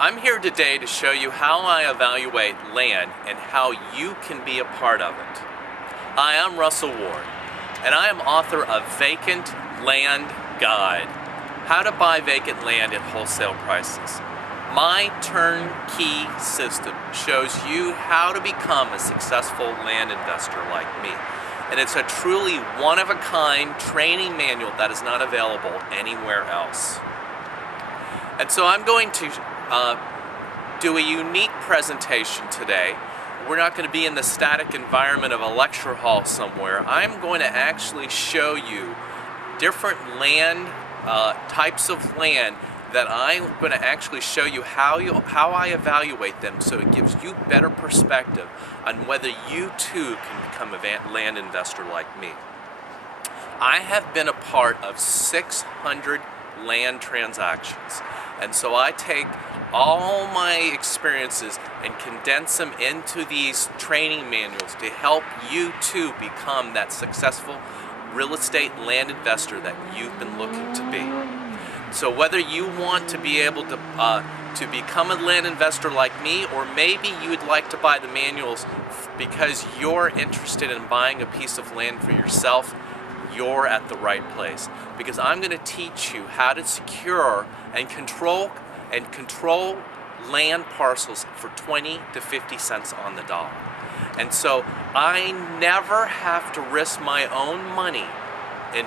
I'm here today to show you how I evaluate land and how you can be a part of it. Hi, I'm Russell Ward, and I am author of Vacant Land Guide, How to Buy Vacant Land at Wholesale Prices. My turnkey system shows you how to become a successful land investor like me. And it's a truly one-of-a-kind training manual that is not available anywhere else. And so I'm going to do a unique presentation today. We're not going to be in the static environment of a lecture hall somewhere. I'm going to actually show you different land, types of land that I'm going to actually show you how I evaluate them, so it gives you better perspective on whether you too can become a land investor like me. I have been a part of 600 land transactions, and so I take all my experiences and condense them into these training manuals to help you too become that successful real estate land investor that you've been looking to be. So whether you want to be able to become a land investor like me, or maybe you would like to buy the manuals because you're interested in buying a piece of land for yourself, you're at the right place. Because I'm going to teach you how to secure and control land parcels for 20 to 50 cents on the dollar. And so I never have to risk my own money in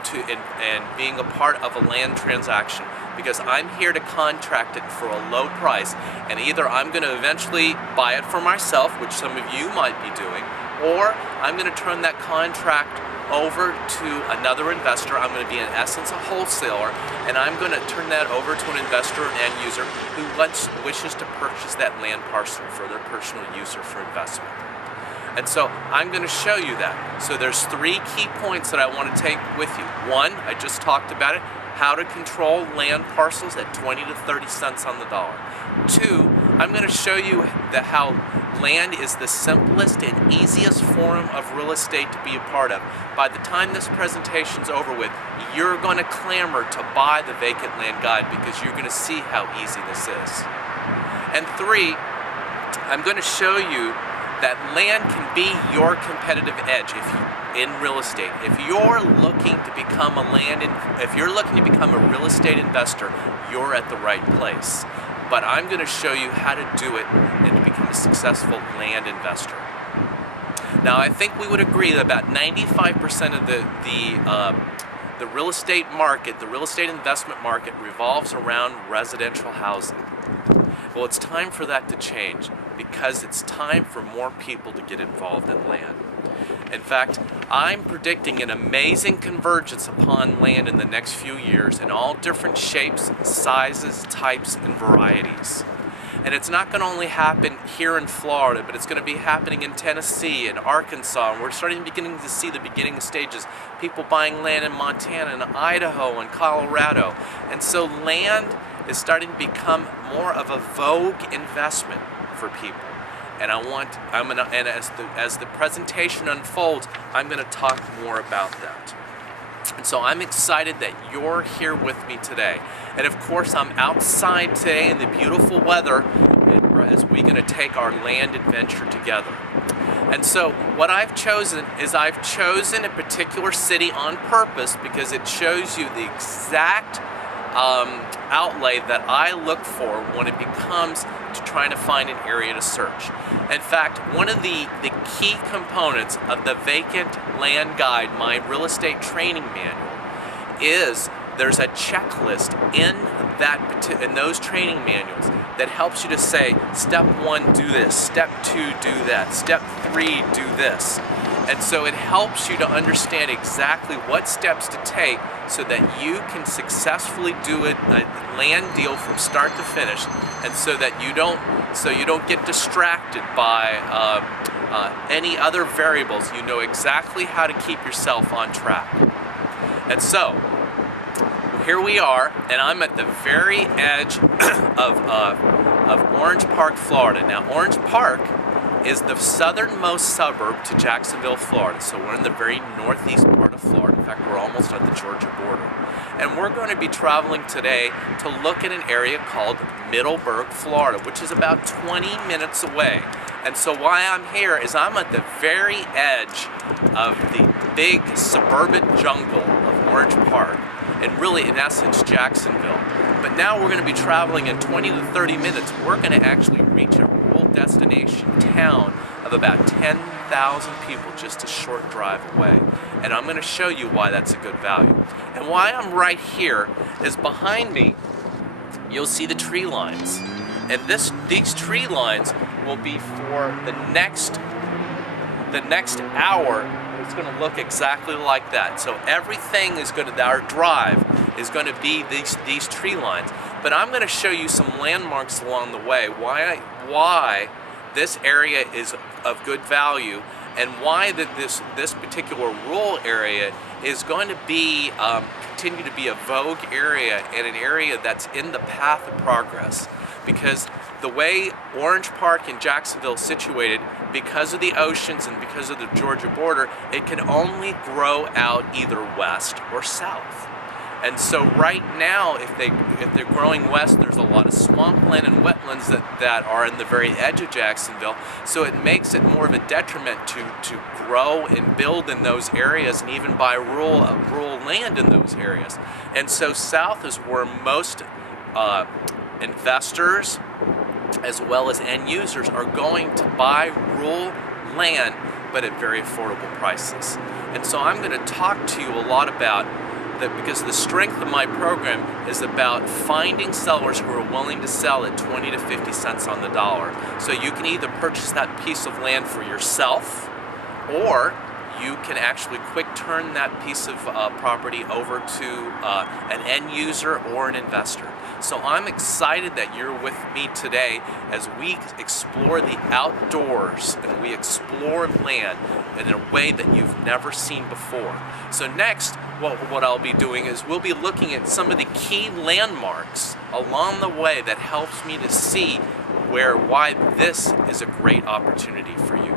being a part of a land transaction, because I'm here to contract it for a low price, and either I'm going to eventually buy it for myself, which some of you might be doing, or I'm going to turn that contract over to another investor. I'm going to be in essence a wholesaler, and I'm going to turn that over to an investor, an end user who wishes to purchase that land parcel for their personal use or for investment. And so I'm going to show you that. So there's 3 key points that I want to take with you. 1, I just talked about it, how to control land parcels at 20 to 30 cents on the dollar. 2, I'm going to show you how land is the simplest and easiest form of real estate to be a part of. By the time this presentation's over with, you're going to clamor to buy the Vacant Land Guide because you're going to see how easy this is. And 3, I'm going to show you that land can be your competitive edge in real estate. If you're looking to become a real estate investor, you're at the right place. But I'm going to show you how to do it and to become a successful land investor. Now, I think we would agree that about 95% of the real estate market, the real estate investment market, revolves around residential housing. Well, it's time for that to change, because it's time for more people to get involved in land. In fact, I'm predicting an amazing convergence upon land in the next few years in all different shapes, sizes, types, and varieties. And it's not going to only happen here in Florida, but it's going to be happening in Tennessee and Arkansas. And we're beginning to see the beginning stages. People buying land in Montana and Idaho and Colorado. And so land is starting to become more of a vogue investment for people. And as the presentation unfolds, I'm going to talk more about that. And so I'm excited that you're here with me today. And of course, I'm outside today in the beautiful weather as we're going to take our land adventure together. And so what I've chosen is a particular city on purpose, because it shows you the exact outlay that I look for when it comes to trying to find an area to search. In fact, one of the key components of the Vacant Land Guide, my real estate training manual, is there's a checklist in those training manuals that helps you to say, step 1, do this, step 2, do that, step 3, do this. And so it helps you to understand exactly what steps to take so that you can successfully do a land deal from start to finish, and so that you don't get distracted by any other variables. You know exactly how to keep yourself on track. And so here we are, and I'm at the very edge of Orange Park, Florida. Now, Orange Park is the southernmost suburb to Jacksonville, Florida. So we're in the very northeast part of Florida. In fact, we're almost at the Georgia border. And we're going to be traveling today to look at an area called Middleburg, Florida, which is about 20 minutes away. And so why I'm here is I'm at the very edge of the big suburban jungle of Orange Park, and really in essence Jacksonville. But now we're going to be traveling in 20 to 30 minutes. We're going to actually reach a rural destination town of about 10,000 people just a short drive away. And I'm going to show you why that's a good value. And why I'm right here is behind me, you'll see the tree lines. And these tree lines will be for the next hour. It's going to look exactly like that. So everything is going to, our drive is going to be these tree lines. But I'm going to show you some landmarks along the way, why this area is of good value, and why this particular rural area is going to be continue to be a vogue area and an area that's in the path of progress. Because the way Orange Park and Jacksonville is situated, because of the oceans and because of the Georgia border, it can only grow out either west or south. And so right now, if they're growing west, there's a lot of swampland and wetlands that are in the very edge of Jacksonville. So it makes it more of a detriment to grow and build in those areas and even buy rural land in those areas. And so south is where most investors as well as end users are going to buy rural land, but at very affordable prices. And so I'm going to talk to you a lot about that, because the strength of my program is about finding sellers who are willing to sell at 20 to 50 cents on the dollar. So you can either purchase that piece of land for yourself, or you can actually quick turn that piece of property over to an end user or an investor. So I'm excited that you're with me today as we explore the outdoors and we explore land in a way that you've never seen before. So next, what I'll be doing is we'll be looking at some of the key landmarks along the way that helps me to see why this is a great opportunity for you.